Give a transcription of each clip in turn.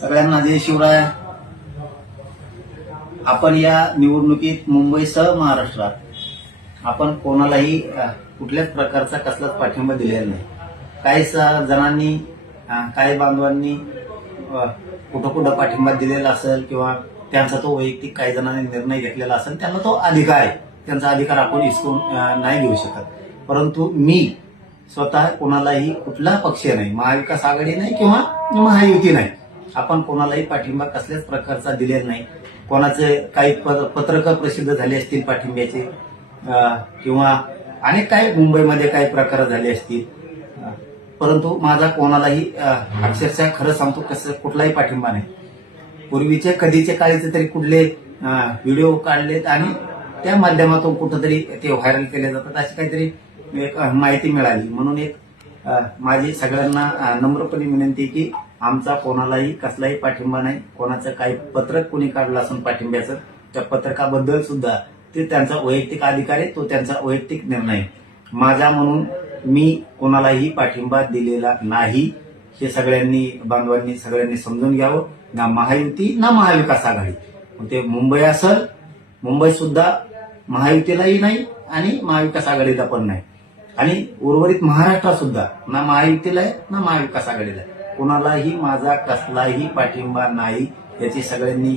सगळ्यांना जय शिवराय. आपण या निवडणुकीत मुंबईसह महाराष्ट्रात आपण कोणालाही कुठल्याच प्रकारचा कसलाच पाठिंबा दिलेला नाही. काही जणांनी काही बांधवांनी कुठं कुठं पाठिंबा दिलेला असेल किंवा त्यांचा तो वैयक्तिक काही जणांनी निर्णय घेतलेला असेल, त्यांना तो अधिकार आहे. त्यांचा अधिकार आपण हिसकून नाही घेऊ शकत. परंतु मी स्वतः कोणालाही कुठला पक्ष नाही, महाविकास आघाडी नाही किंवा महायुती नाही, आपण कोणालाही पाठिंबा कसल्याच प्रकारचा दिलेला नाही. कोणाचे काही पत्रक प्रसिद्ध झाले असतील पाठिंब्याचे किंवा अनेक काही मुंबईमध्ये काही प्रकार झाले असतील, परंतु माझा कोणालाही अक्षरशः खरं सांगतो कसं कुठलाही पाठिंबा नाही. पूर्वीचे कधीचे काळीचे तरी कुठले व्हिडिओ काढलेत आणि त्या माध्यमातून कुठंतरी ते व्हायरल केले जातात, अशी काहीतरी एक माहिती मिळाली. म्हणून एक माझी सगळ्यांना नम्रपणे विनंती की आमचा कोणालाही कसलाही पाठिंबा नाही. कोणाचं काही पत्रक कोणी काढलं असून पाठिंब्याचं, त्या पत्रकाबद्दल सुद्धा ते त्यांचा वैयक्तिक अधिकार आहे, तो त्यांचा वैयक्तिक निर्णय. माझा म्हणून मी कोणालाही पाठिंबा दिलेला नाही, हे सगळ्यांनी बांधवांनी सगळ्यांनी समजून घ्यावं. ना महायुती ना महाविकास आघाडी. ते मुंबई असेल, मुंबई सुद्धा महायुतीलाही नाही आणि महाविकास आघाडीला पण नाही, आणि उर्वरित महाराष्ट्रात सुद्धा ना महायुतीला आहे ना महाविकास आघाडीला आहे. कोणालाही माझा कसलाही पाठिंबा नाही, याची सगळ्यांनी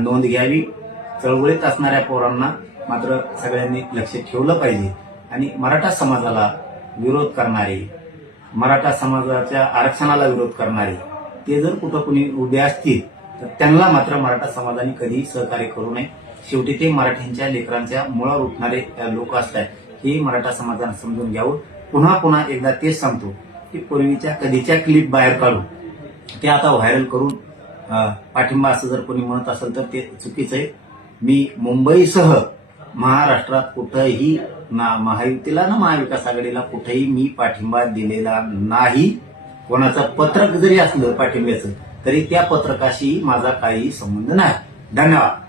नोंद घ्यावी. चळवळीत असणाऱ्या पोरांना मात्र सगळ्यांनी लक्ष ठेवलं पाहिजे. आणि मराठा समाजाला विरोध करणारे, मराठा समाजाच्या आरक्षणाला विरोध करणारे, ते जर कुठं कुणी उभे असतील तर त्यांना मात्र मराठा समाजाने कधीही सहकार्य करू नये. शेवटी ते मराठ्यांच्या लेकरांच्या मुळावर उठणारे लोक असतात, हे मराठा समाजाने समजून घ्यावं. पुन्हा पुन्हा एकदा तेच सांगतो की पूर्वीच्या कधीच्या क्लिप बाहेर काढून ते आता व्हायरल करून पाठिंबा असं जर कोणी म्हणत असेल तर ते चुकीचं आहे. मी मुंबईसह महाराष्ट्रात कुठंही ना महायुतीला ना महाविकास आघाडीला कुठेही मी पाठिंबा दिलेला नाही. कोणाचं पत्रक जरी असलं पाठिंब्याचं तरी त्या पत्रकाशी माझा काही संबंध नाही. धन्यवाद.